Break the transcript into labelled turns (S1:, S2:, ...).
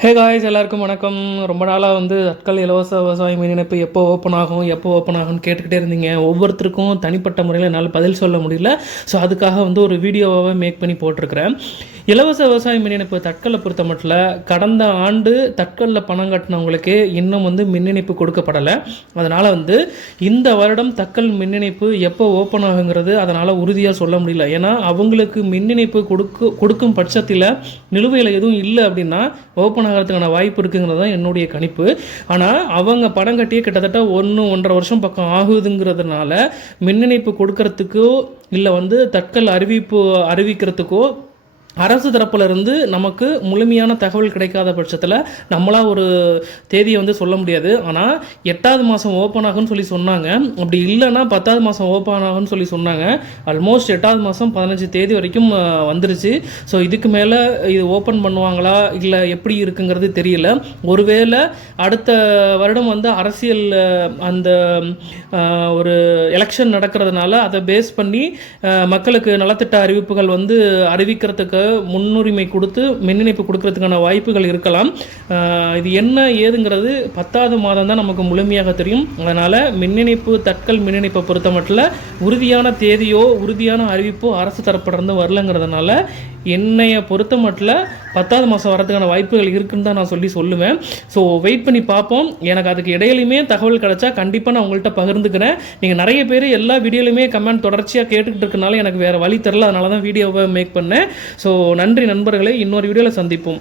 S1: Hey guys எல்லாருக்கும் வணக்கம். ரொம்ப நாளாக வந்து தட்கல் இலவச விவசாய மின் இணைப்பு எப்போ ஓப்பன் ஆகும் எப்போ ஓப்பன் ஆகும்னு கேட்டுக்கிட்டே இருந்தீங்க. ஒவ்வொருத்தருக்கும் தனிப்பட்ட முறையில் என்னால் பதில் சொல்ல முடியல. ஸோ அதுக்காக வந்து ஒரு வீடியோவாகவே மேக் பண்ணி போட்டிருக்கிறேன். இலவச விவசாய மின் இணைப்பு தட்கலை பொறுத்த மட்டும் கடந்த ஆண்டு தட்கலில் பணம் கட்டினவங்களுக்கு இன்னும் வந்து மின் இணைப்பு கொடுக்கப்படலை. அதனால் வந்து இந்த வருடம் தட்கல் மின் இணைப்பு எப்போ ஓப்பன் ஆகுங்கிறது அதனால் உறுதியாக சொல்ல முடியல. ஏன்னா அவங்களுக்கு மின் இணைப்பு கொடுக்கு கொடுக்கும் பட்சத்தில் நிலுவையில் எதுவும் இல்லை அப்படின்னா ஓப்பன் ஆகிறதுக்கான வாய்ப்பு இருக்குங்கிறது தான் என்னுடைய கணிப்பு. ஆனால் அவங்க பணம் கட்டியே கிட்டத்தட்ட ஒன்று ஒன்றரை வருஷம் பக்கம் ஆகுதுங்கிறதுனால மின் இணைப்பு கொடுக்கறதுக்கோ இல்லை வந்து தட்கல் அறிவிப்பு அறிவிக்கிறதுக்கோ அரசு தரப்புல இருந்து நமக்கு முழுமையான தகவல் கிடைக்காத பட்சத்தில் நம்மளா ஒரு தேதியை வந்து சொல்ல முடியாது. ஆனால் எட்டாவது மாதம் ஓப்பன் ஆகும்னு சொல்லி சொன்னாங்க. அப்படி இல்லைன்னா பத்தாவது மாதம் ஓப்பன் ஆகும்னு சொல்லி சொன்னாங்க. ஆல்மோஸ்ட் எட்டாவது மாதம் பதினஞ்சு தேதி வரைக்கும் வந்துருச்சு. ஸோ இதுக்கு மேலே இது ஓப்பன் பண்ணுவாங்களா? இல்லை எப்படி இருக்குங்கிறது தெரியல. ஒருவேளை அடுத்த வருடம் வந்து அரசியல் அந்த ஒரு எலெக்ஷன் நடக்கிறதுனால அதை பேஸ் பண்ணி மக்களுக்கு நலத்திட்ட அறிவிப்புகள் வந்து அறிவிக்கிறதுக்கு முன்னுரிமை கொடுத்து மின் இணைப்பு கொடுக்கறதுக்கான வாய்ப்புகள் இருக்கலாம். இது என்ன ஏதுங்கிறது பத்தாவது மாதம் தான் நமக்கு முழுமையாக தெரியும். அதனால் மின் இணைப்பு தட்கல் மின் இணைப்பை பொறுத்த மட்டும் உறுதியான தேதியோ உறுதியான அறிவிப்போ அரசு தரப்பிலிருந்து வரலங்கிறதுனால என்னைய பொறுத்த மட்டும் பத்தாவது மாதம் வரதுக்கான வாய்ப்புகள் இருக்குன்னு தான் நான் சொல்லி சொல்லுவேன். ஸோ வெயிட் பண்ணி பார்ப்போம். எனக்கு அதுக்கு இடையிலுமே தகவல் கிடைச்சா கண்டிப்பாக நான் உங்கள்கிட்ட பகிர்ந்துக்கிறேன். நீங்கள் நிறைய பேர் எல்லா வீடியோலையுமே கமெண்ட் தொடர்ச்சியாக கேட்டுக்கிட்டு இருக்கனால எனக்கு வேறு வழி தெரில அதனால தான் வீடியோவை மேக் பண்ணேன். ஸோ ஸோ நன்றி நண்பர்களே இன்னொரு வீடியோவில் சந்திப்போம்.